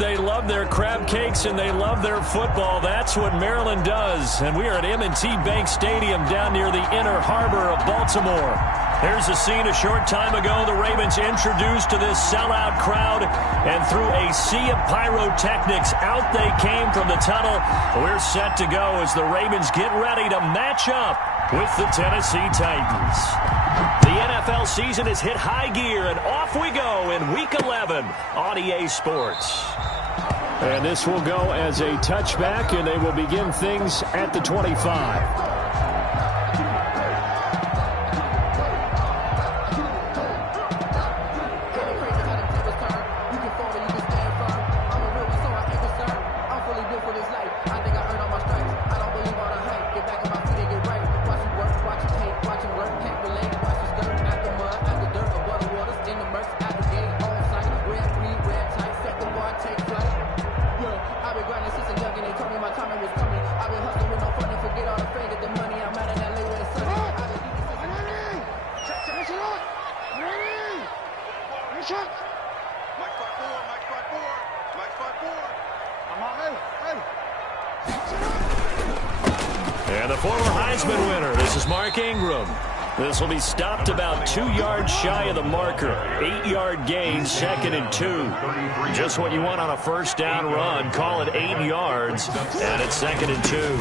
they love their crab cakes and they love their football. That's what Maryland does. And we are at M&T Bank Stadium down near the Inner Harbor of Baltimore. Here's a scene a short time ago. The Ravens introduced to this sellout crowd, and through a sea of pyrotechnics, out they came from the tunnel. We're set to go as the Ravens get ready to match up with the Tennessee Titans. The NFL season has hit high gear, and off we go in Week 11 on EA Sports. And this will go as a touchback, and they will begin things at the 25. And the former Heisman winner, this is Mark Ingram. This will be stopped about 2 yards shy of the marker. 8-yard gain, 2nd and 2. Just what you want on a first down run. Call it 8 yards, and it's 2nd and 2.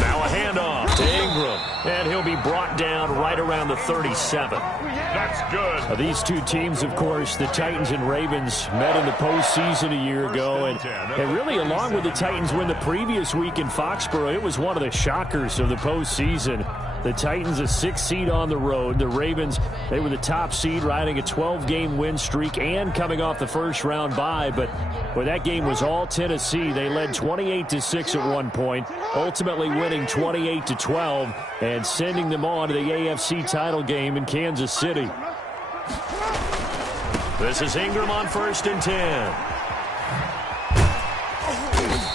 Now a handoff to Ingram, and he'll be brought down right around the 37. That's good. These two teams, of course, the Titans and Ravens, met in the postseason a year ago, and really along with the Titans win the previous week in Foxborough, it was one of the shockers of the postseason. The Titans a 6th seed on the road. The Ravens, they were the top seed, riding a 12-game win streak and coming off the first-round bye. But where that game was all Tennessee, they led 28-6 at one point, ultimately winning 28-12 and sending them on to the AFC title game in Kansas City. This is Ingram on 1st and 10.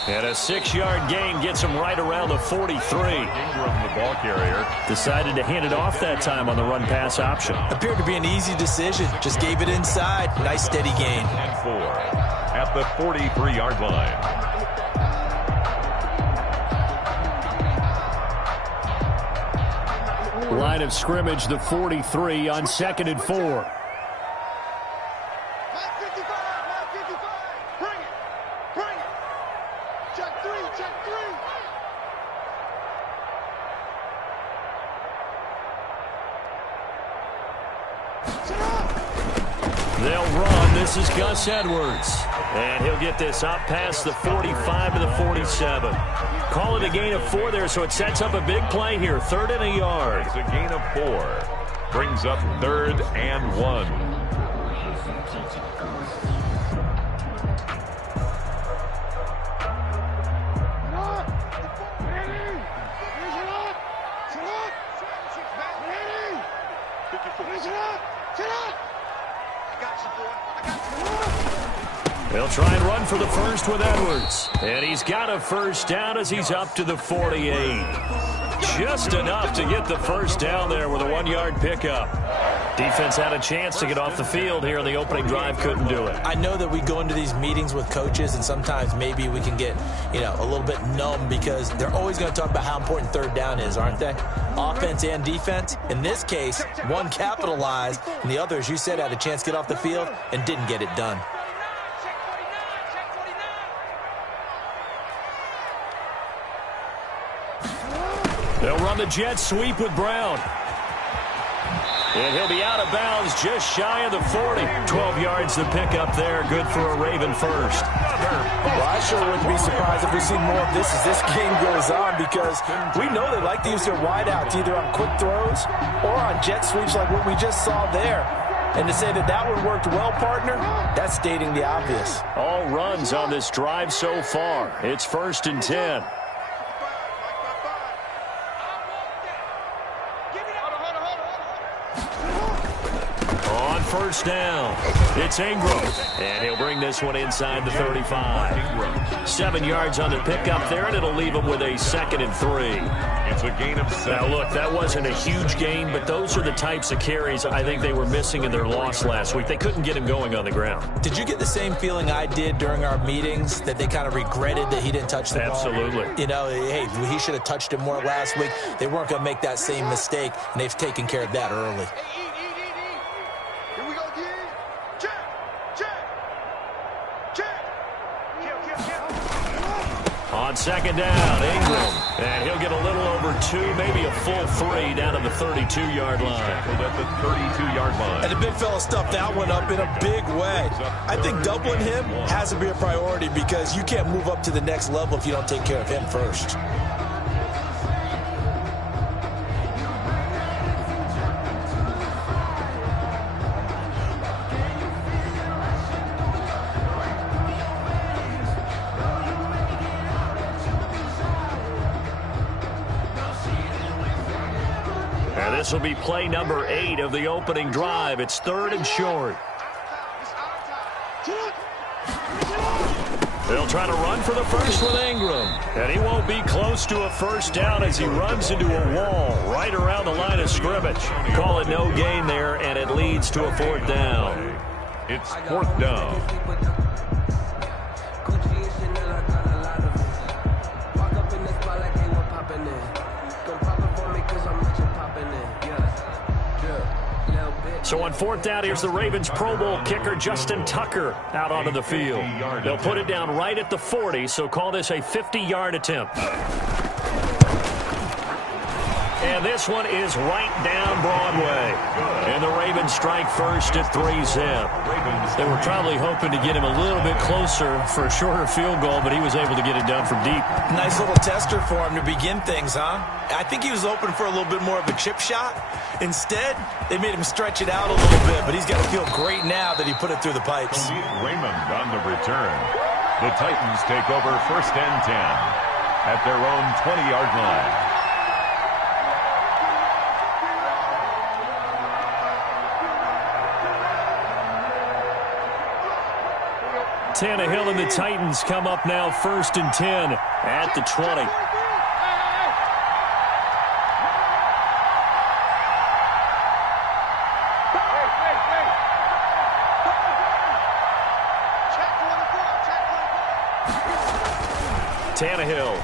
And a 6-yard gain gets him right around the 43. Ingram, the ball carrier, decided to hand it off that time on the run-pass option. Appeared to be an easy decision. Just gave it inside. Nice steady gain. And 4 at the 43-yard line. Line of scrimmage, the 43 on 2nd and 4. They'll run. This is Gus Edwards. And he'll get this up past the 45 to the 47. Call it a gain of 4 there, so it sets up a big play here. 3rd and a yard. It's a gain of 4. Brings up 3rd and 1. They'll try and run for the first with Edwards. And he's got a first down as he's up to the 48. Just enough to get the first down there with a 1-yard pickup. Defense had a chance to get off the field here in the opening drive, couldn't do it. I know that we go into these meetings with coaches, and sometimes maybe we can get, a little bit numb because they're always going to talk about how important 3rd down is, aren't they? Offense and defense. In this case, one capitalized, and the other, as you said, had a chance to get off the field and didn't get it done. They'll run the jet sweep with Brown. And he'll be out of bounds just shy of the 40. 12 yards to pick up there. Good for a Raven first. Well, I sure wouldn't be surprised if we see more of this as this game goes on, because we know they like to use their wideouts either on quick throws or on jet sweeps like what we just saw there. And to say that that one worked well, partner, that's stating the obvious. All runs on this drive so far. It's 1st and 10. First down. It's Ingram. And he'll bring this one inside the 35. 7 yards on the pickup there, and it'll leave them with a 2nd and 3. It's a gain of 7. Now, look, that wasn't a huge gain, but those are the types of carries I think they were missing in their loss last week. They couldn't get him going on the ground. Did you get the same feeling I did during our meetings, that they kind of regretted that he didn't touch the ball? Absolutely. You know, hey, he should have touched it more last week. They weren't going to make that same mistake, and they've taken care of that early. On 2nd down, Ingram. And he'll get a little over 2, maybe a full 3 down to the 32-yard line. At the 32-yard line. And the big fella stuffed that one up in a big way. I think doubling him has to be a priority because you can't move up to the next level if you don't take care of him first. This will be play number 8 of the opening drive. It's 3rd and short. They'll try to run for the first with Ingram. And he won't be close to a first down as he runs into a wall right around the line of scrimmage. Call it no gain there, and it leads to a 4th down. It's 4th down. So on 4th down, here's the Ravens Pro Bowl kicker Justin Tucker out onto the field. They'll put it down right at the 40, so call this a 50-yard attempt. And this one is right down Broadway. And the Ravens strike first at 3-zip. They were probably hoping to get him a little bit closer for a shorter field goal, but he was able to get it done from deep. Nice little tester for him to begin things, huh? I think he was open for a little bit more of a chip shot. Instead, they made him stretch it out a little bit, but he's got to feel great now that he put it through the pipes. Raymond on the return. The Titans take over 1st and 10 at their own 20-yard line. Tannehill and the Titans come up now 1st and 10 at the 20. Tannehill.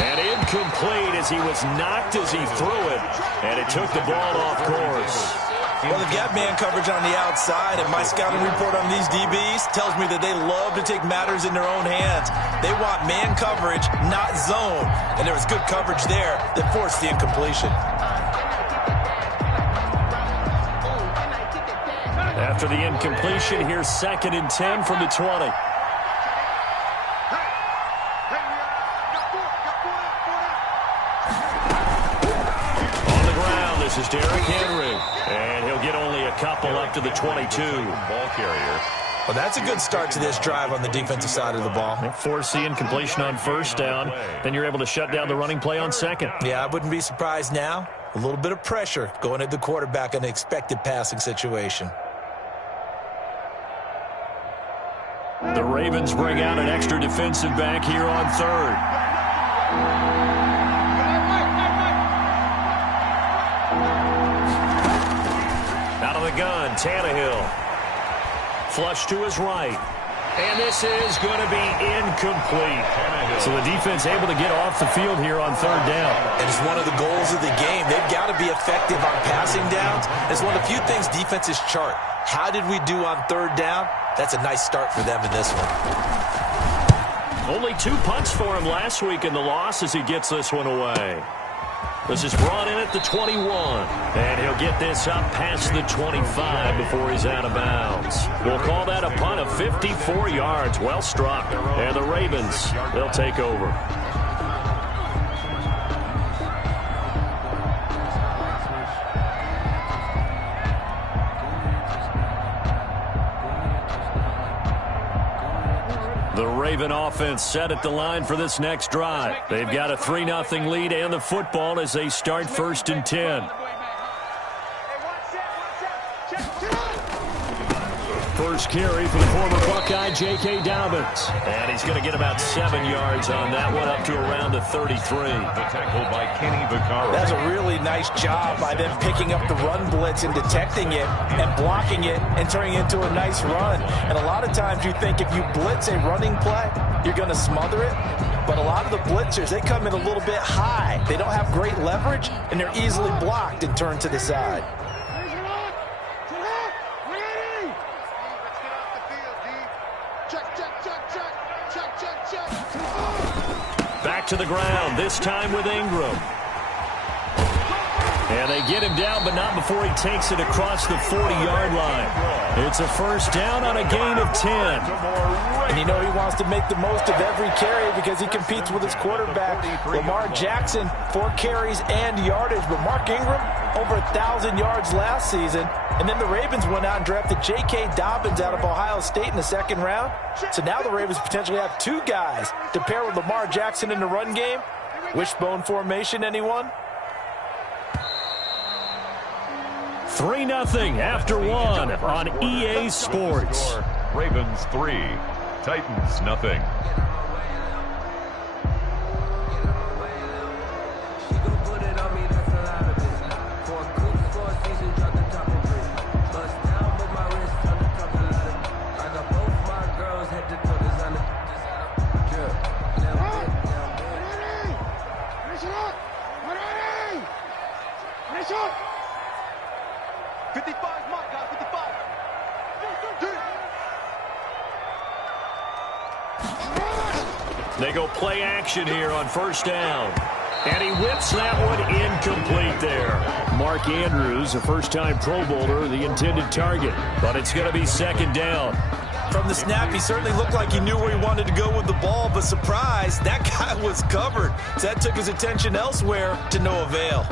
And incomplete as he was knocked as he threw it. And it took the ball off course. Well, they've got man coverage on the outside, and my scouting report on these DBs tells me that they love to take matters in their own hands. They want man coverage, not zone. And there was good coverage there that forced the incompletion. After the incompletion, here's 2nd and 10 from the 20. This is Derrick Henry, and he'll get only a couple up to the 22. Ball carrier. Well, that's a good start to this drive on the defensive side of the ball. Force the incompletion on 1st down, then you're able to shut down the running play on 2nd. Yeah, I wouldn't be surprised now. A little bit of pressure going at the quarterback in an expected passing situation. The Ravens bring out an extra defensive back here on 3rd. Gun, Tannehill. Flush to his right. And this is going to be incomplete. So the defense able to get off the field here on 3rd down. And it's one of the goals of the game. They've got to be effective on passing downs. It's one of the few things defenses chart. How did we do on 3rd down? That's a nice start for them in this one. Only 2 punts for him last week in the loss as he gets this one away. This is brought in at the 21, and he'll get this up past the 25 before he's out of bounds. We'll call that a punt of 54 yards. Well struck. And the Ravens, they'll take over. The Raven offense set at the line for this next drive. They've got a 3-0 lead and the football as they start 1st and 10. First carry for the former Buckeye, J.K. Dobbins. And he's going to get about 7 yards on that one, up to around the 33. The tackle by Kenny Vaccaro. That's a really nice job by them picking up the run blitz and detecting it and blocking it and turning it into a nice run. And a lot of times you think if you blitz a running play, you're going to smother it. But a lot of the blitzers, they come in a little bit high. They don't have great leverage, and they're easily blocked and turned to the side. Back to the ground, this time with Ingram. And they get him down, but not before he takes it across the 40-yard line. It's a first down on a gain of 10. And you know he wants to make the most of every carry because he competes with his quarterback, Lamar Jackson, 4 carries and yardage. But Mark Ingram, over 1,000 yards last season. And then the Ravens went out and drafted J.K. Dobbins out of Ohio State in the 2nd round. So now the Ravens potentially have 2 guys to pair with Lamar Jackson in the run game. Wishbone formation, anyone? 3-0 after 1 on EA Sports. Ravens 3, Titans nothing. They go play action here on first down. And he whips that one incomplete there. Mark Andrews, a first-time Pro Bowler, the intended target. But it's going to be 2nd down. From the snap, he certainly looked like he knew where he wanted to go with the ball, but surprise, that guy was covered. So that took his attention elsewhere to no avail.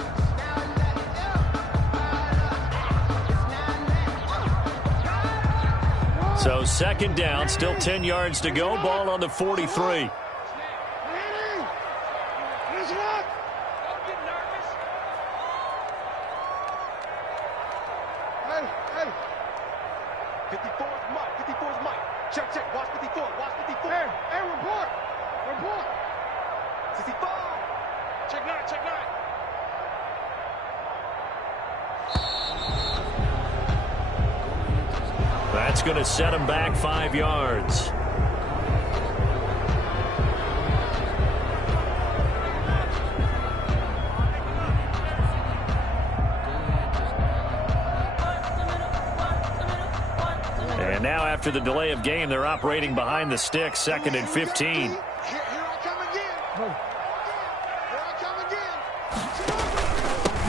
So 2nd down, still 10 yards to go. Ball on the 43. That's going to set him back 5 yards. And now after the delay of game, they're operating behind the sticks, 2nd and 15.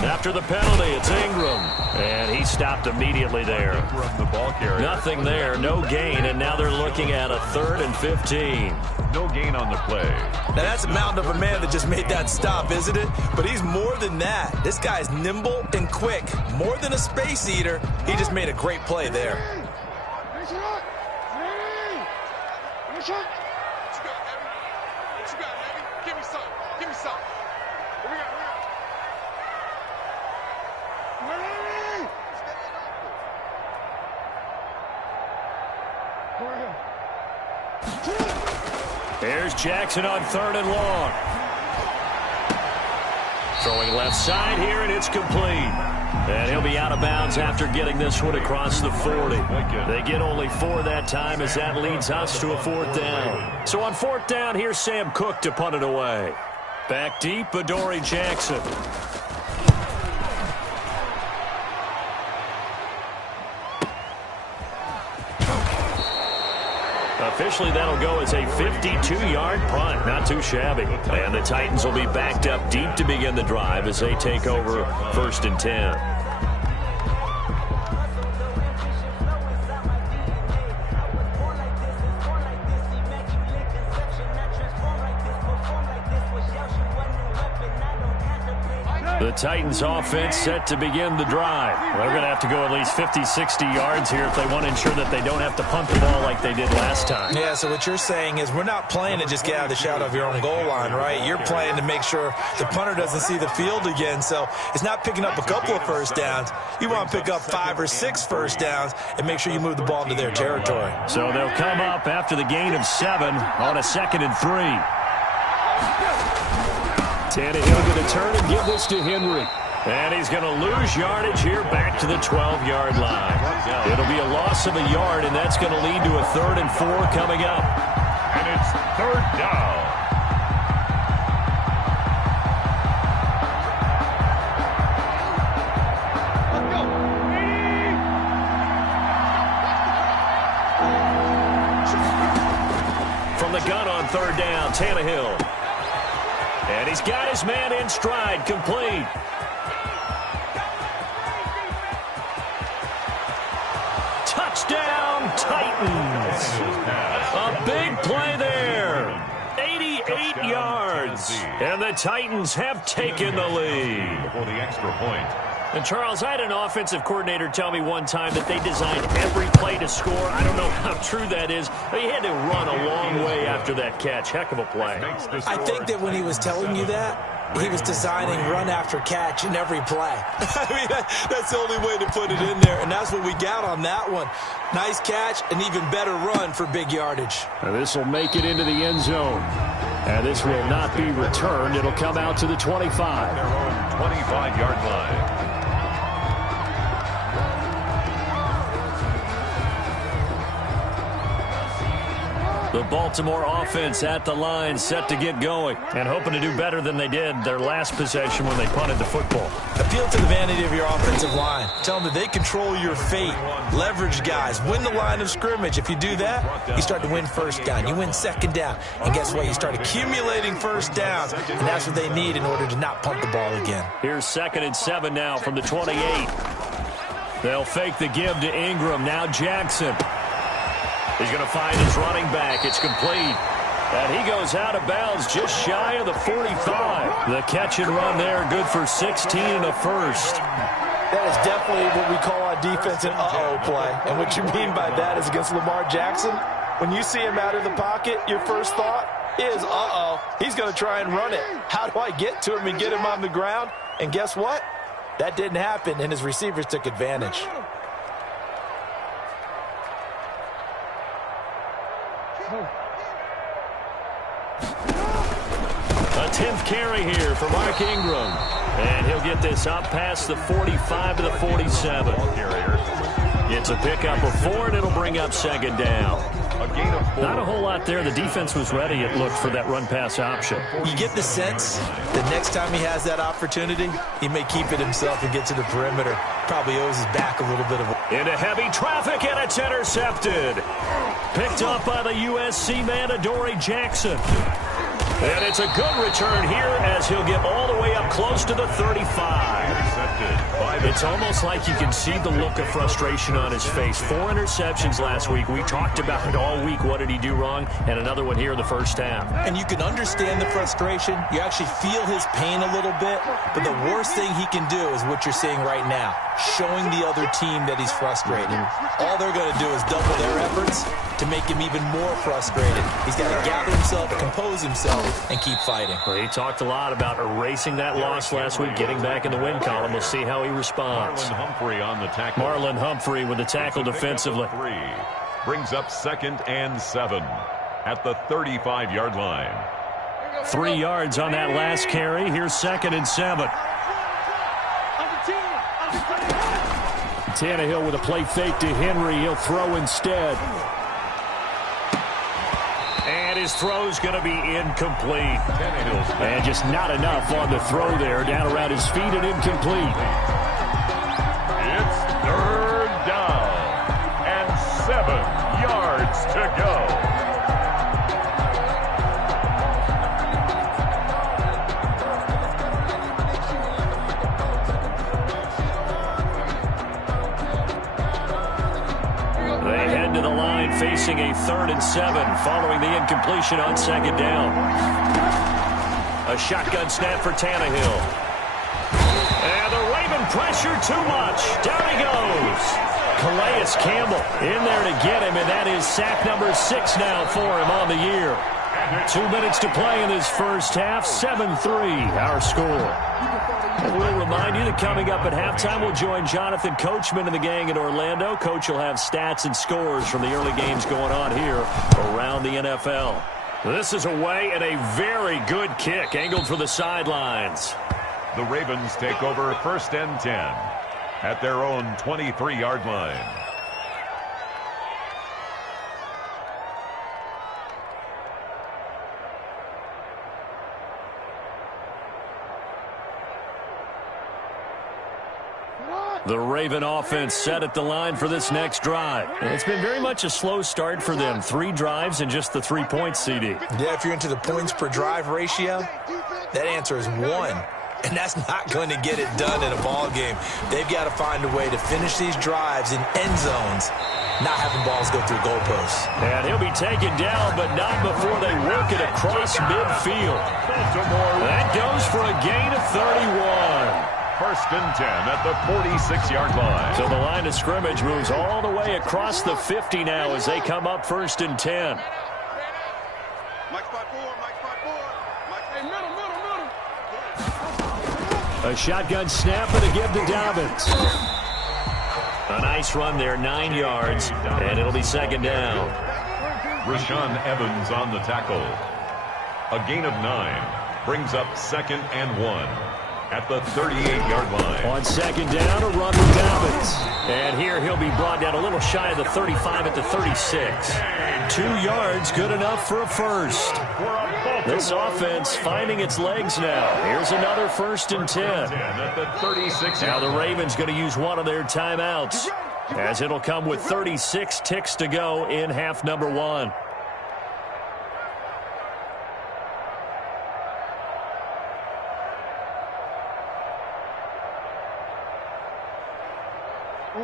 After the penalty, it's Ingram. And he stopped immediately there. The ball carrier. Nothing there, no gain, and now they're looking at a 3rd and 15. No gain on the play. Now that's a mountain of a man that just made that stop, isn't it? But he's more than that. This guy's nimble and quick. More than a space eater. He just made a great play there. Here's Jackson on 3rd and long. Throwing left side here, and it's complete. And he'll be out of bounds after getting this one across the 40. They get only 4 that time as that leads us to a 4th down. So on 4th down, here's Sam Cook to punt it away. Back deep, Adoree Jackson. Officially, that'll go as a 52-yard punt. Not too shabby. And the Titans will be backed up deep to begin the drive as they take over 1st and 10. The Titans offense set to begin the drive. They're going to have to go at least 50, 60 yards here if they want to ensure that they don't have to punt the ball like they did last time. Yeah, so what you're saying is we're not playing to just get out of the shadow of your own goal line, right? You're playing to make sure the punter doesn't see the field again. So it's not picking up a couple of first downs. You want to pick up 5 or 6 first downs and make sure you move the ball into their territory. So they'll come up after the gain of 7 on a 2nd and 3. Tannehill going to turn and give this to Henry. And he's going to lose yardage here back to the 12-yard line. It'll be a loss of a yard, and that's going to lead to a 3rd and 4 coming up. And it's 3rd down. From the gun on 3rd down, Tannehill. And he's got his man in stride, complete. Touchdown, Titans. A big play there. 88 yards. And the Titans have taken the lead. Before the extra point. And, Charles, I had an offensive coordinator tell me one time that they designed every play to score. I don't know how true that is, but he had to run a long way after that catch. Heck of a play. I think that when he was telling you that, he was designing run after catch in every play. I mean, that's the only way to put it in there, and that's what we got on that one. Nice catch, and even better run for big yardage. This will make it into the end zone. And this will not be returned. It'll come out to the 25. Their own 25-yard line. The Baltimore offense at the line, set to get going, and hoping to do better than they did their last possession when they punted the football. Appeal to the vanity of your offensive line. Tell them that they control your fate. Leverage guys. Win the line of scrimmage. If you do that, you start to win first down. You win second down. And guess what? You start accumulating first downs, and that's what they need in order to not punt the ball again. Here's 2nd and 7 now from the 28. They'll fake the give to Ingram. Now Jackson. He's going to find his running back. It's complete. And he goes out of bounds just shy of the 45. The catch and run there, good for 16 and a first. That is definitely what we call on defense an uh-oh play. And what you mean by that is against Lamar Jackson, when you see him out of the pocket, your first thought is, uh-oh, he's going to try and run it. How do I get to him and get him on the ground? And guess what? That didn't happen, and his receivers took advantage. A 10th carry here for Mark Ingram. And he'll get this up past the 45 to the 47. It's a pickup of 4, and it'll bring up 2nd down. A gain of 4. Not a whole lot there. The defense was ready, it looked, for that run-pass option. You get the sense that next time he has that opportunity, he may keep it himself and get to the perimeter. Probably owes his back a little bit of... Into heavy traffic, and it's intercepted. Picked up by the USC man, Adoree Jackson. And it's a good return here as he'll get all the way up close to the 35. It's almost like you can see the look of frustration on his face. 4 interceptions last week. We talked about it all week. What did he do wrong? And another one here in the first half. And you can understand the frustration. You actually feel his pain a little bit. But the worst thing he can do is what you're seeing right now, showing the other team that he's frustrated. All they're going to do is double their efforts to make him even more frustrated. He's got to gather himself, compose himself, and keep fighting. Well, he talked a lot about erasing that loss last week, getting back in the win column. We'll see how he responds. Marlon Humphrey on the tackle. Marlon Humphrey with the tackle defensively. 3 brings up 2nd and 7 at the 35-yard line. 3 yards on that last carry. Here's 2nd and 7. Tannehill with a play fake to Henry. He'll throw instead. And his throw's going to be incomplete. And just not enough on the throw there. Down around his feet and incomplete. It's 3rd down and 7 yards to go. They head to the line facing a 3rd and 7 following the incompletion on 2nd down. A shotgun snap for Tannehill. pressure too much. Down he goes. Calais Campbell in there to get him, and that is sack number 6 now for him on the year. 2 minutes to play in this first half. 7-3 our score. And we'll remind you that coming up at halftime, we'll join Jonathan Coachman and the gang in Orlando. Coach will have stats and scores from the early games going on here around the NFL. This is away and a very good kick angled for the sidelines. The Ravens take over 1st and 10 at their own 23-yard line. The Raven offense set at the line for this next drive. And it's been very much a slow start for them. 3 drives and just the 3 points, CD. Yeah, if you're into the points per drive ratio, that answer is 1. And that's not going to get it done in a ball game. They've got to find a way to finish these drives in end zones, not having balls go through goalposts. And he'll be taken down, but not before they work it across midfield. That goes for a gain of 31. 1st and 10 at the 46-yard line. So the line of scrimmage moves all the way across the 50 now as they come up 1st and 10. A shotgun snap and a give to Dobbins. A nice run there, 9 yards, and it'll be 2nd down. Rashaan Evans on the tackle. A gain of 9 brings up 2nd and 1. At the 38-yard line. On 2nd down, a run with Dobbins. And here he'll be brought down a little shy of the 35 at the 36. 2 yards, good enough for a first. This offense finding its legs now. Here's another 1st and 10. At the 36. Now the Ravens going to use one of their timeouts, as it'll come with 36 ticks to go in half number 1.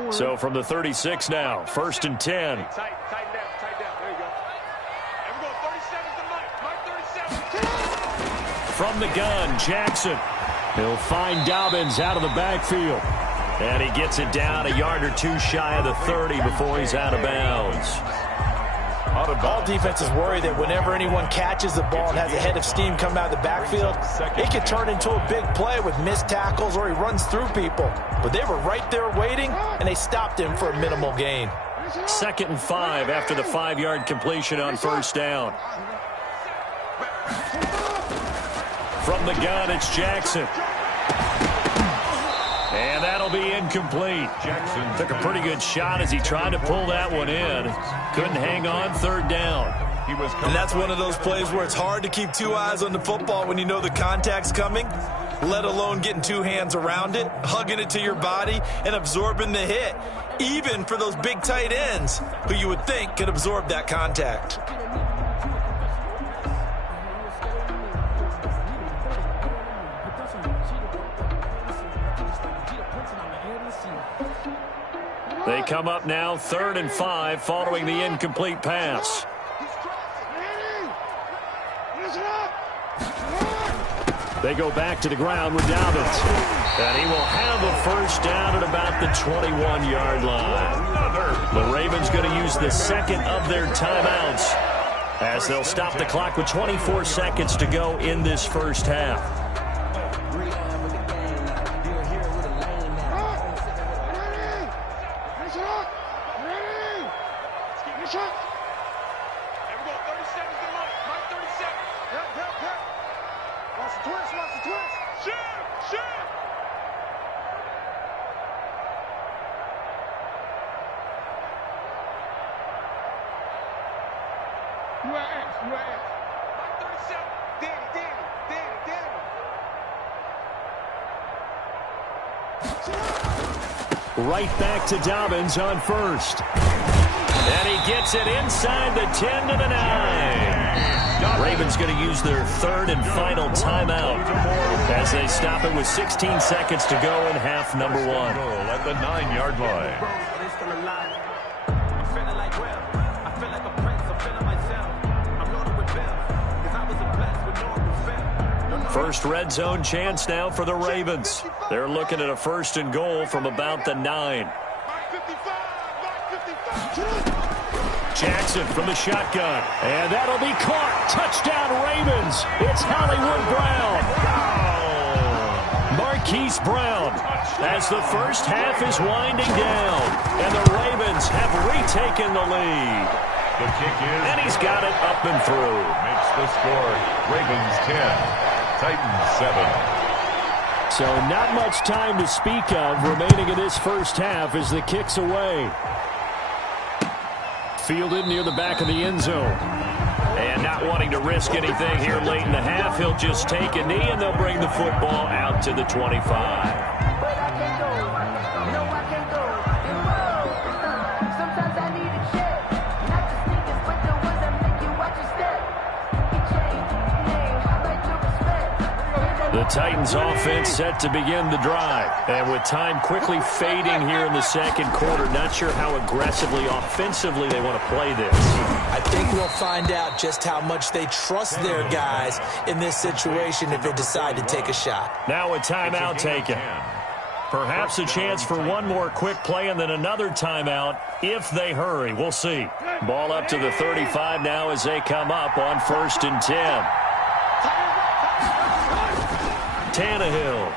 So from the 36 now, 1st and 10. Tighten down. There you go. And we're going 37 to Mike. Mike 37. From the gun, Jackson. He'll find Dobbins out of the backfield. And he gets it down a yard or 2 shy of the 30 before he's out of bounds. All defenses worry that whenever anyone catches the ball and has a head of steam come out of the backfield, it can turn into a big play with missed tackles or he runs through people. But they were right there waiting, and they stopped him for a minimal gain. 2nd and 5 after the 5-yard completion on 1st down. From the gun, it's Jackson. And that'll be incomplete. Jackson took a pretty good shot as he tried to pull that one in. Couldn't hang on, 3rd down. And that's one of those plays where it's hard to keep 2 eyes on the football when you know the contact's coming, let alone getting 2 hands around it, hugging it to your body, and absorbing the hit, even for those big tight ends who you would think could absorb that contact. They come up now 3rd and 5 following the incomplete pass. They go back to the ground with Dobbins. And he will have a 1st down at about the 21-yard line. The Ravens going to use the 2nd of their timeouts as they'll stop the clock with 24 seconds to go in this first half. Right back to Dobbins on 1st. And he gets it inside the 10 to the 9. Ravens going to use their 3rd and final timeout as they stop it with 16 seconds to go in half number 1. At the 9-yard line. First red zone chance now for the Ravens. They're looking at a 1st and goal from about the 9. Jackson from the shotgun. And that'll be caught. Touchdown Ravens. It's Hollywood Brown. Marquise Brown as the first half is winding down. And the Ravens have retaken the lead. The kick is. And he's got it up and through. Makes the score. Ravens 10. Titans 7. So not much time to speak of remaining in this first half as the kick's away. Fielded near the back of the end zone. And not wanting to risk anything here late in the half, he'll just take a knee and they'll bring the football out to the 25. The Titans offense set to begin the drive. And with time quickly fading here in the second quarter, not sure how aggressively, offensively they want to play this. I think we'll find out just how much they trust their guys in this situation if they decide to take a shot. Now a timeout taken. Perhaps a chance for one more quick play and then another timeout if they hurry. We'll see. Ball up to the 35 now as they come up on 1st and 10. Tannehill.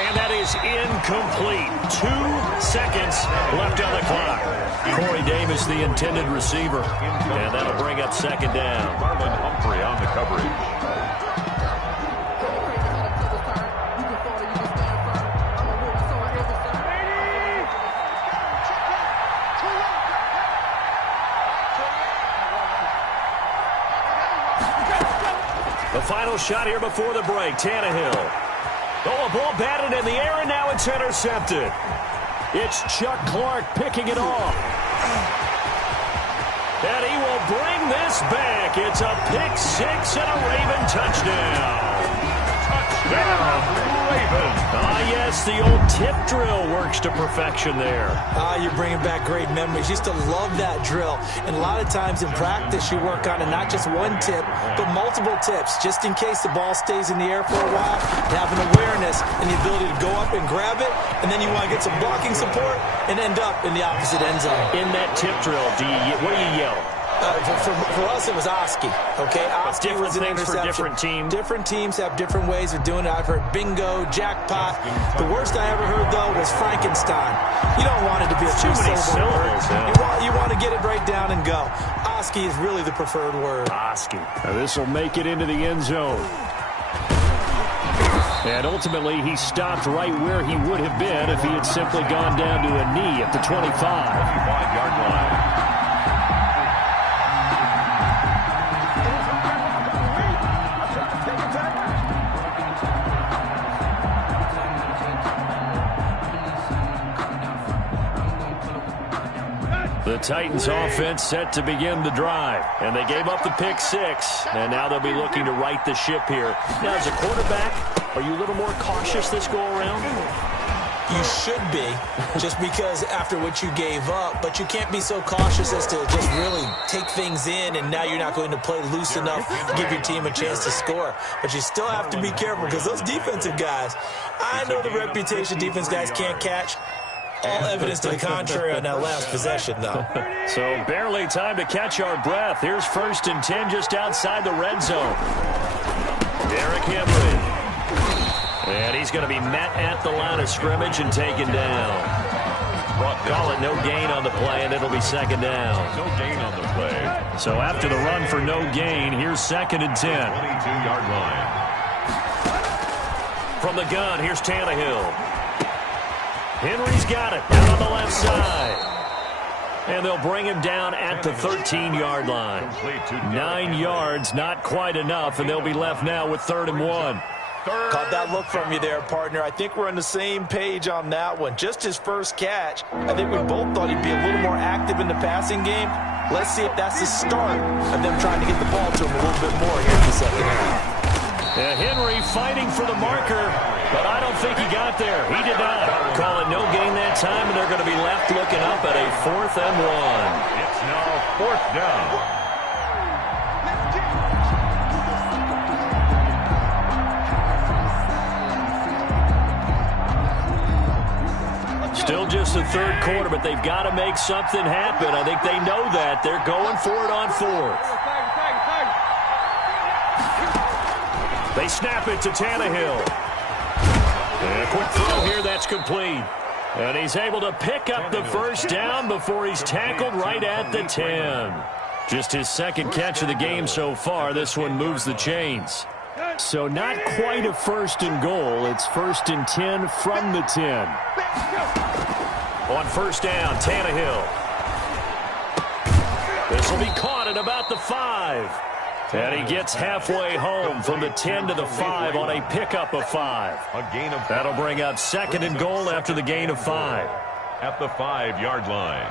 And that is incomplete. 2 seconds left on the clock. Corey Davis, the intended receiver. And that'll bring up 2nd down. Marlon Humphrey on the coverage. The final shot here before the break. Tannehill. Oh, a ball batted in the air, and now it's intercepted. It's Chuck Clark picking it off. And he will bring this back. It's a pick 6 and a Raven touchdown. Touchdown, Raven. Yes, the old tip drill works to perfection there. You're bringing back great memories. Used to love that drill. And a lot of times in practice, you work on it, not just one tip, but multiple tips, just in case the ball stays in the air for a while, and have an awareness and the ability to go up and grab it, and then you want to get some blocking support and end up in the opposite end zone. In that tip drill, what do you yell? For us, it was Oski. Okay, Oski was an interception. For different teams. Different teams have different ways of doing it. I've heard bingo, jackpot. The worst I ever heard, though, was Frankenstein. You don't want it to be a two-syllable word. You want to get it right down and go. Oski is really the preferred word. Oski. Now this will make it into the end zone. And ultimately, he stopped right where he would have been if he had simply gone down to a knee at the 25. 25-yard line. The Titans offense set to begin the drive, and they gave up the pick 6, and now they'll be looking to right the ship here. Now, as a quarterback, are you a little more cautious this go-around? You should be, just because after what you gave up, but you can't be so cautious as to just really take things in, and now you're not going to play loose enough to give your team a chance to score. But you still have to be careful, because those defensive guys, I know the reputation defense guys can't catch. All evidence to the contrary on that last possession, though. So barely time to catch our breath. Here's 1st and 10 just outside the red zone. Derrick Henry. And he's going to be met at the line of scrimmage and taken down. Call it no gain on the play, and it'll be 2nd down. No gain on the play. So after the run for no gain, here's 2nd and 10. 22-yard line. From the gun, here's Tannehill. Henry's got it out on the left side. And they'll bring him down at the 13-yard line. 9 yards, not quite enough, and they'll be left now with 3rd and 1. Caught that look from you there, partner. I think we're on the same page on that one. Just his first catch. I think we both thought he'd be a little more active in the passing game. Let's see if that's the start of them trying to get the ball to him a little bit more here in the second half. Henry fighting for the marker, but I don't think he got there. He did not. Call it no gain that time, and they're going to be left looking up at a 4th and 1. It's now 4th down. starts the third quarter, but they've got to make something happen. I think they know that. They're going for it on fourth. They snap it to Tannehill. And a quick throw here, that's complete. And he's able to pick up the first down before he's tackled right at the 10. Just his second catch of the game so far. This one moves the chains. So not quite a first and goal. It's first and 10 from the 10. On first down, Tannehill. This will be caught at about the 5. And he gets halfway home from the 10 to the 5 on a pickup of 5. That'll bring up second and goal after the gain of 5. At the 5-yard line.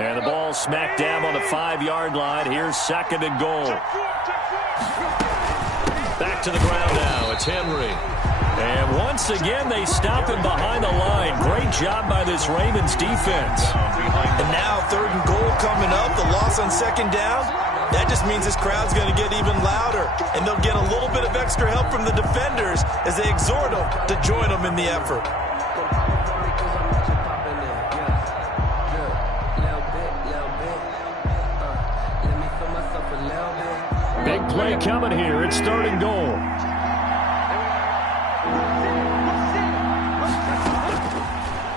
And the ball smacked down on the 5-yard line. Here's second and goal. Back to the ground now. It's Henry. And once again, they stop him behind the line. Great job by this Ravens defense. And now third and goal coming up. The loss on second down. That just means this crowd's going to get even louder. And they'll get a little bit of extra help from the defenders as they exhort them to join them in the effort. Big play coming here. It's third and goal.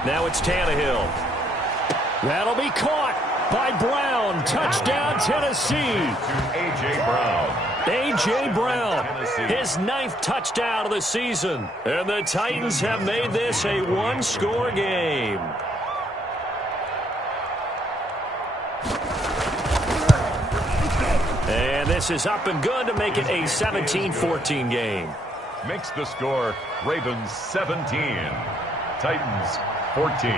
Now it's Tannehill. That'll be caught by Brown. Touchdown, Tennessee. A.J. Brown. A.J. Brown, his 9th touchdown of the season. And the Titans have made this a one-score game. And this is up and good to make it a 17-14 game. Makes the score Ravens 17. Titans 14.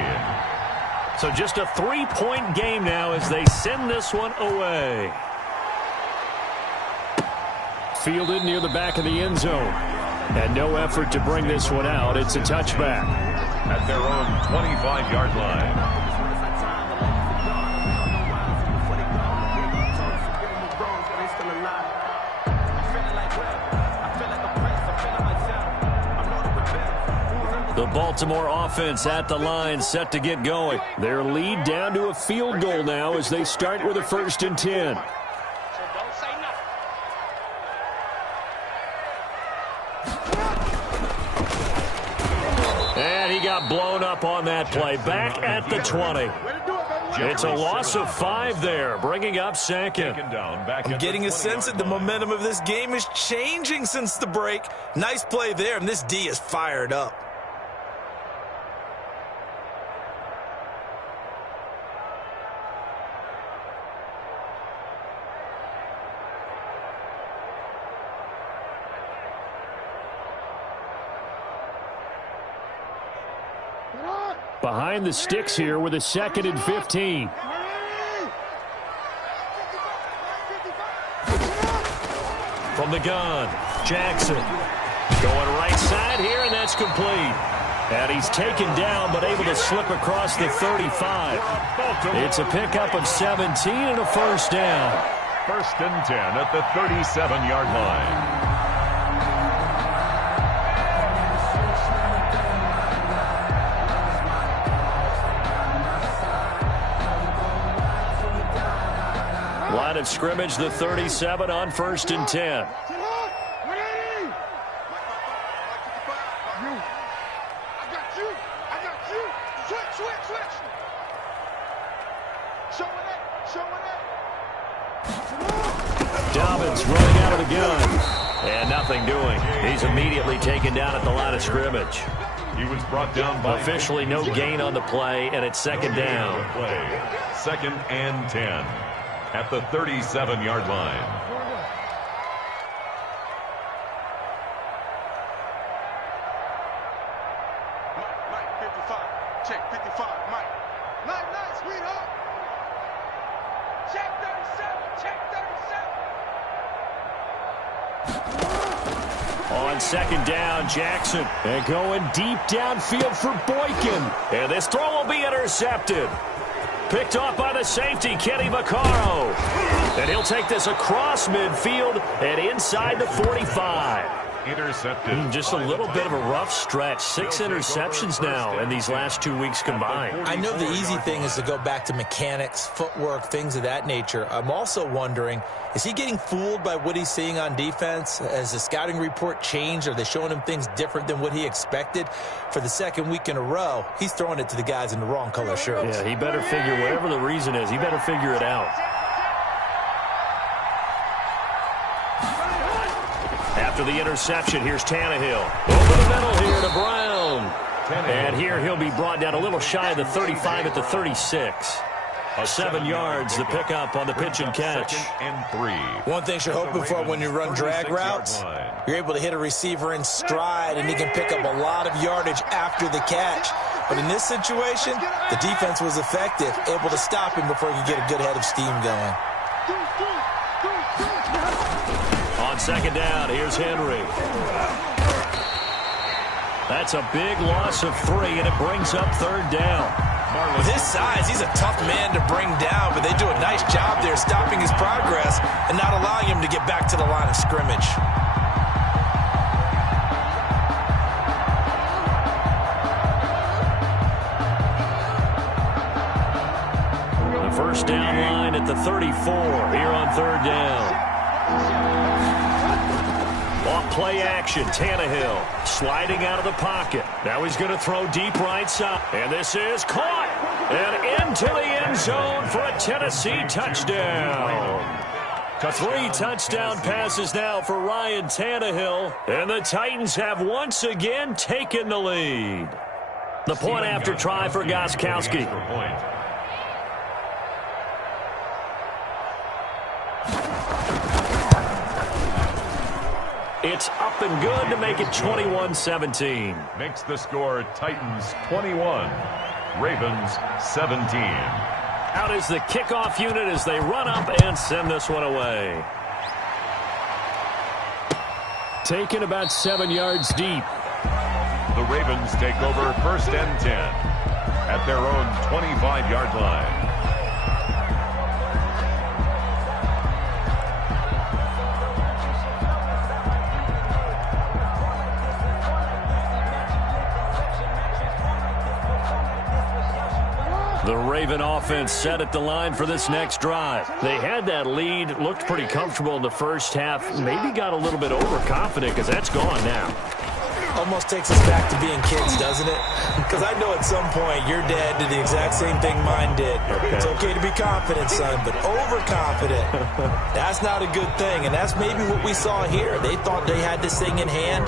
So just a 3-point game now as they send this one away. Fielded near the back of the end zone. And no effort to bring this one out. It's a touchback. At their own 25-yard line. The Baltimore offense at the line, set to get going. Their lead down to a field goal now as they start with a first and 10. And he got blown up on that play. Back at the 20. It's a loss of 5 there, bringing up second. I'm getting a sense that the momentum of this game is changing since the break. Nice play there, and this D is fired up. Behind the sticks here with a second and 15. From the gun, Jackson. Going right side here, and that's complete. And he's taken down, but able to slip across the 35. It's a pickup of 17 and a first down. First and 10 at the 37-yard line. Line of scrimmage, the 37 on first and 10. Dobbins running out of the gun. And nothing doing. He's immediately taken down at the line of scrimmage. He was brought down by officially no gain on the play, and it's second down. Second and 10. At the 37-yard line. Mike, 55. Check 55, Mike. Nice, sweetheart. Check 37, On second down, Jackson. And going deep downfield for Boykin. And this throw will be intercepted. Picked off by the safety, Kenny Vaccaro. And he'll take this across midfield and inside the 45. Intercepted. Just a little bit of a rough stretch. 6 interceptions now in these last 2 weeks combined. I know the easy thing is to go back to mechanics, footwork, things of that nature. I'm also wondering, is he getting fooled by what he's seeing on defense? Has the scouting report changed? Are they showing him things different than what he expected? For the second week in a row, he's throwing it to the guys in the wrong color shirts. Yeah, he better figure, whatever the reason is, he better figure it out. After the interception, here's Tannehill. Over the middle here to Brown. And here he'll be brought down a little shy of the 35 at the 36. 7 yards to pick up on the pitch and catch. One thing you're hoping for when you run drag routes, you're able to hit a receiver in stride, and he can pick up a lot of yardage after the catch. But in this situation, the defense was effective, able to stop him before he could get a good head of steam going. On second down, here's Henry. That's a big loss of 3, and it brings up third down. With his size, he's a tough man to bring down, but they do a nice job there stopping his progress and not allowing him to get back to the line of scrimmage. The first down line at the 34 here on third down. Off play action, Tannehill sliding out of the pocket. Now he's going to throw deep right side. And this is caught. And into the end zone for a Tennessee touchdown. 3 touchdown passes now for Ryan Tannehill. And the Titans have once again taken the lead. The point after try for Gostkowski. It's up and good to make it 21-17. Makes the score Titans 21, Ravens 17. Out is the kickoff unit as they run up and send this one away. Taken about 7 yards deep. The Ravens take over first and 10 at their own 25-yard line. The Raven offense set at the line for this next drive. They had that lead, looked pretty comfortable in the first half, maybe got a little bit overconfident because that's gone now. Almost takes us back to being kids, doesn't it? Because I know at some point your dad did the exact same thing mine did. Okay. It's okay to be confident, son, but overconfident, that's not a good thing. And that's maybe what we saw here. They thought they had this thing in hand,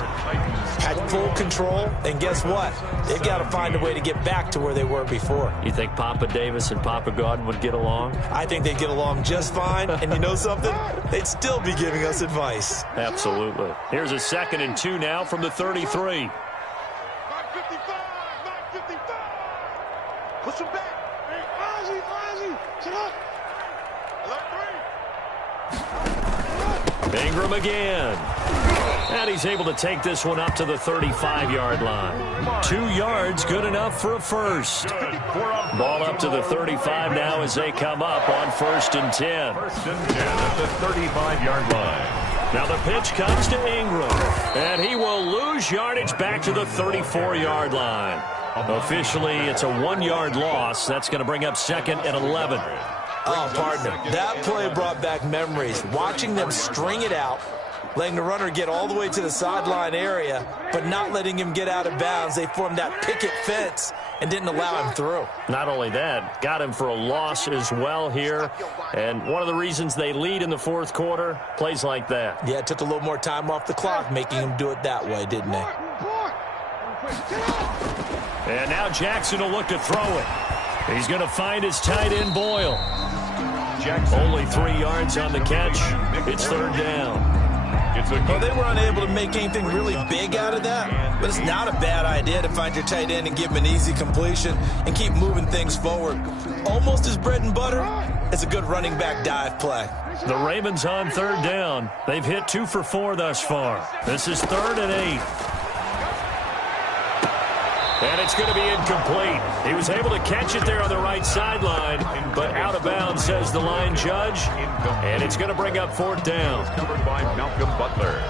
had full control, and guess what? They've got to find a way to get back to where they were before. You think Papa Davis and Papa Godwin would get along? I think they'd get along just fine, and you know something? They'd still be giving us advice. Absolutely. Here's a 2nd and 2 now from the 33. 9:55. Push him back. Hey, Ozzy, sit up. 11-3. Ingram again. And he's able to take this one up to the 35-yard line. 2 yards, good enough for a first. Ball up to the 35 now as they come up on 1st and 10. 1st and 10 at the 35-yard line. Now the pitch comes to Ingram, and he will lose yardage back to the 34-yard line. Officially, it's a 1-yard loss. That's going to bring up 2nd and 11. Oh, partner, that play brought back memories. Watching them string it out, letting the runner get all the way to the sideline area, but not letting him get out of bounds. They formed that picket fence and didn't allow him through. Not only that, got him for a loss as well here. And one of the reasons they lead in the 4th quarter, plays like that. Yeah, it took a little more time off the clock, making him do it that way, didn't they? And now Jackson will look to throw it. He's going to find his tight end, Boyle. Only 3 yards on the catch. It's 3rd down. Well, they were unable to make anything really big out of that, but it's not a bad idea to find your tight end and give him an easy completion and keep moving things forward. Almost as bread and butter as a good running back dive play. The Ravens on 3rd down. They've hit 2 for 4 thus far. This is 3rd and 8. And it's going to be incomplete. He was able to catch it there on the right sideline, but out of bounds, says the line judge. And it's going to bring up 4th down. Covered by Malcolm Butler.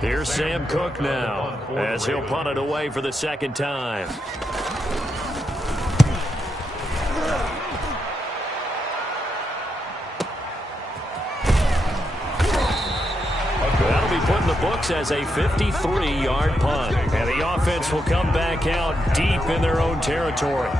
Here's Sam Cook now, as he'll punt it away for the second time. That'll be put in the books as a 53-yard punt. And the offense will come back out deep in their own territory.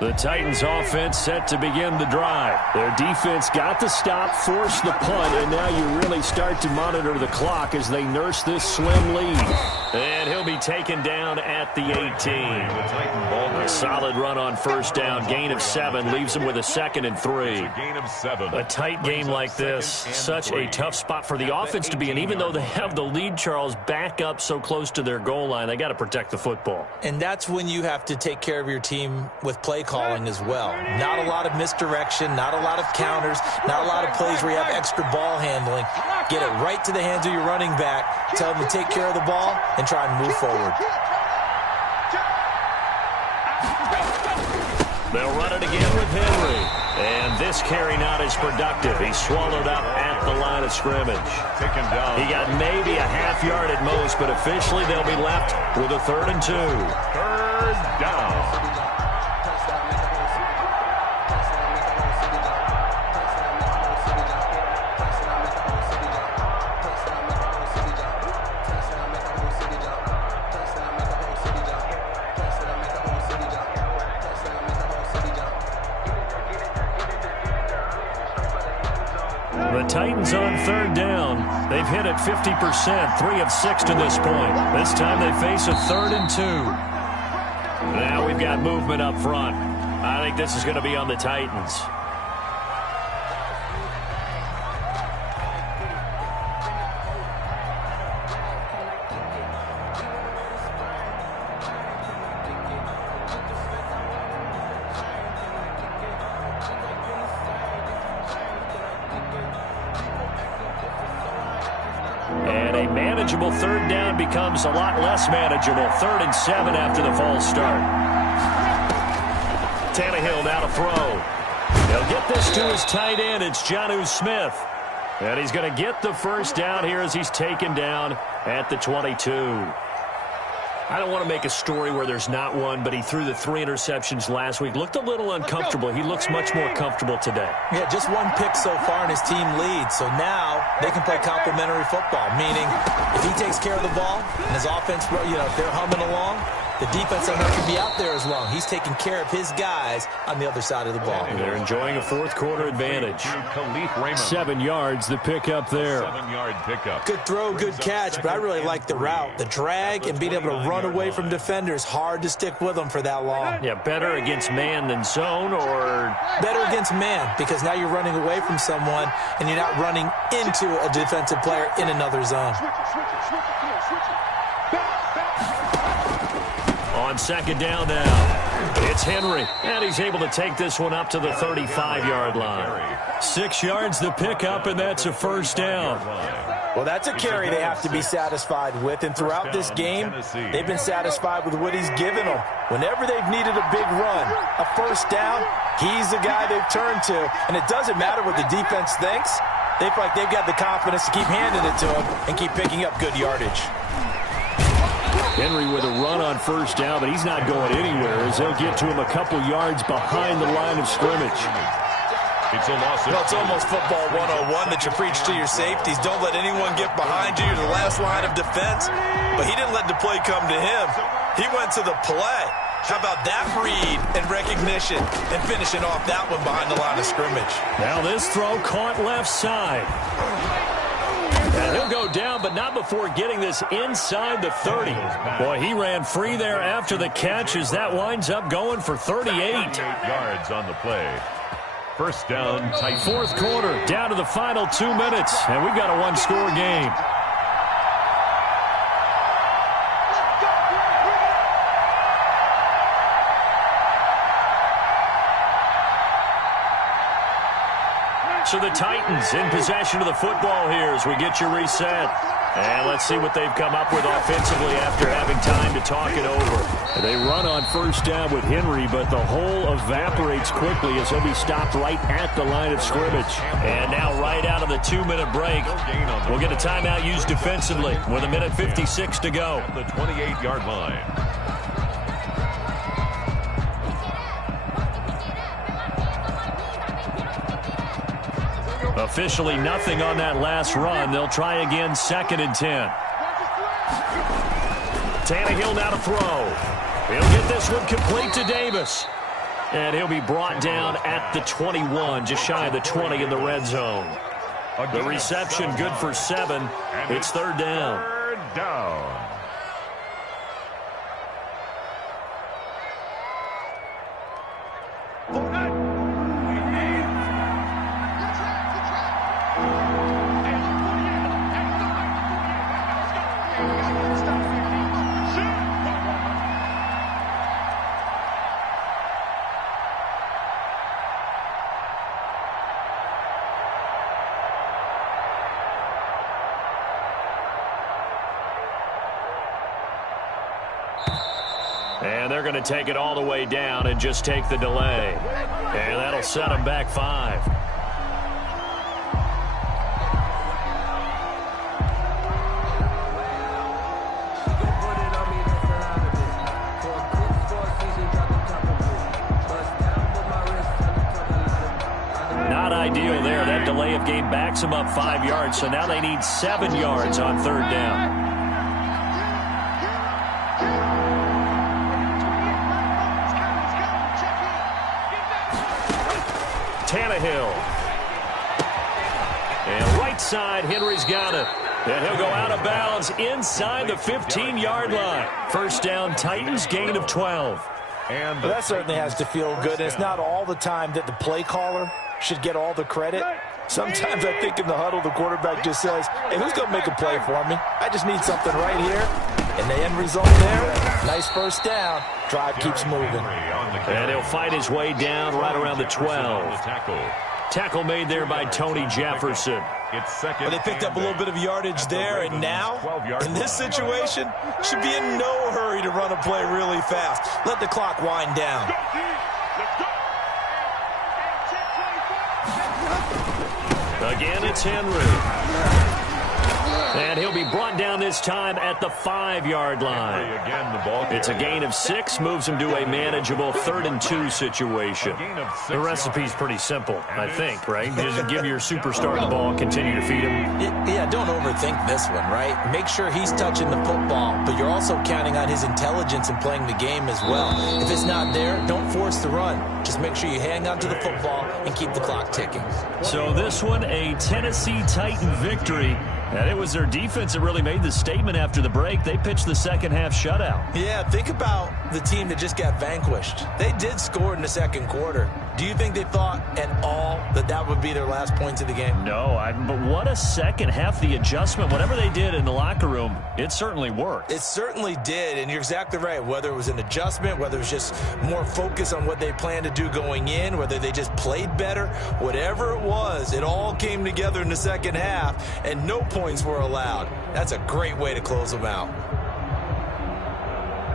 The Titans offense set to begin the drive. Their defense got the stop, forced the punt, and now you really start to monitor the clock as they nurse this slim lead. And he'll be taken down at the 18. A solid run on first down. Gain of 7 leaves them with a 2nd and 3. A tight game like this, such a tough spot for the offense to be in. Even though they have the lead, Charles, back up so close to their goal line, they got to protect the football. And that's when you have to take care of your team with play calling as well. Not a lot of misdirection, not a lot of counters, not a lot of plays where you have extra ball handling. Get it right to the hands of your running back, tell them to take care of the ball, and try and move forward. They'll run it again with Henry. And this carry not as productive. He's swallowed up at the line of scrimmage. He got maybe a half yard at most, but officially they'll be left with a 3rd and 2. 3rd down. The Titans on 3rd down. They've hit it 50%, 3 of 6 to this point. This time they face a 3rd and 2. Now we've got movement up front. I think this is going to be on the Titans. And a manageable 3rd down becomes a lot less manageable. 3rd and 7 after the false start. Tannehill now to throw. He'll get this to his tight end. It's Jonnu Smith. And he's going to get the first down here as he's taken down at the 22. I don't want to make a story where there's not one, but he threw the 3 interceptions last week. Looked a little uncomfortable. He looks much more comfortable today. Yeah, just 1 pick so far and his team leads. So now they can play complementary football, meaning if he takes care of the ball and his offense, if they're humming along, the defense doesn't have to be out there as long. He's taking care of his guys on the other side of the ball. They're enjoying a 4th quarter advantage. 7 yards, the pickup there. 7-yard pickup. Good throw, good catch, but I really like the route. The drag and being able to run away from defenders, hard to stick with them for that long. Yeah, better against man than zone, or? Better against man, because now you're running away from someone and you're not running into a defensive player in another zone. On 2nd down now, it's Henry, and he's able to take this one up to the 35-yard line. 6 yards the pickup, and that's a 1st down. Well, that's a carry they have to be satisfied with, and throughout this game, they've been satisfied with what he's given them. Whenever they've needed a big run, a 1st down, he's the guy they've turned to, and it doesn't matter what the defense thinks. They feel like they've got the confidence to keep handing it to him and keep picking up good yardage. Henry with a run on 1st down, but he's not going anywhere as they'll get to him a couple yards behind the line of scrimmage. It's a loss. Well, it's almost football 101 that you preach to your safeties. Don't let anyone get behind you. You're the last line of defense. But he didn't let the play come to him. He went to the play. How about that read and recognition and finishing off that one behind the line of scrimmage? Now this throw caught left side. And he'll go down, but not before getting this inside the 30. Boy, he ran free there after the catch as that winds up going for 38. 38 yards on the play. 1st down, tight. 4th quarter, down to the final 2 minutes, and we've got a 1-score game. So the Titans in possession of the football here as we get you reset. And let's see what they've come up with offensively after having time to talk it over. They run on first down with Henry, but the hole evaporates quickly as he'll be stopped right at the line of scrimmage. And now right out of the 2-minute break, we'll get a timeout used defensively with 1:56 to go. At the 28-yard line. Officially nothing on that last run. They'll try again, 2nd and 10. Tannehill now to throw. He'll get this one complete to Davis. And he'll be brought down at the 21, just shy of the 20 in the red zone. The reception good for 7. It's 3rd down. 3rd down. And they're going to take it all the way down and just take the delay. And that'll set them back 5. Not ideal there. That delay of game backs them up 5 yards, so now they need 7 yards on 3rd down. Tannehill. And right side, Henry's got it. And he'll go out of bounds inside the 15-yard line. 1st down, Titans, gain of 12. And that certainly has to feel good. And it's not all the time that the play caller should get all the credit. Sometimes I think in the huddle, the quarterback just says, hey, who's going to make a play for me? I just need something right here. And the end result there, nice 1st down. Drive keeps moving. And he'll fight his way down right around the 12. Tackle made there by Tony Jefferson. Well, they picked up a little bit of yardage there, and now, in this situation, should be in no hurry to run a play really fast. Let the clock wind down. Again, it's Henry. And he'll be brought down this time at the 5-yard line. It's a gain of 6, moves him to a manageable 3rd and 2 situation. The recipe's pretty simple, I think, right? Just give your superstar the ball, continue to feed him. Yeah, don't overthink this one, right? Make sure he's touching the football, but you're also counting on his intelligence in playing the game as well. If it's not there, don't force the run. Just make sure you hang on to the football and keep the clock ticking. So this one, a Tennessee Titan victory. And it was their defense that really made the statement after the break. They pitched the second-half shutout. Yeah, think about the team that just got vanquished. They did score in the 2nd quarter. Do you think they thought at all that that would be their last points of the game? No, but what a second half. The adjustment, whatever they did in the locker room, it certainly worked. It certainly did, and you're exactly right. Whether it was an adjustment, whether it was just more focus on what they planned to do going in, whether they just played better, whatever it was, it all came together in the 2nd half, and no points were allowed. That's a great way to close them out.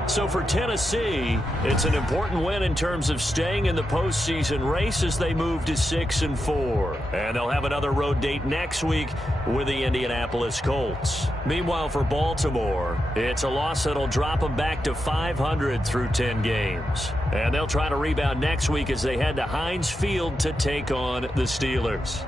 So for Tennessee, it's an important win in terms of staying in the postseason race as they move to 6-4. And they'll have another road date next week with the Indianapolis Colts. Meanwhile, for Baltimore, it's a loss that'll drop them back to 500 through 10 games. And they'll try to rebound next week as they head to Heinz Field to take on the Steelers.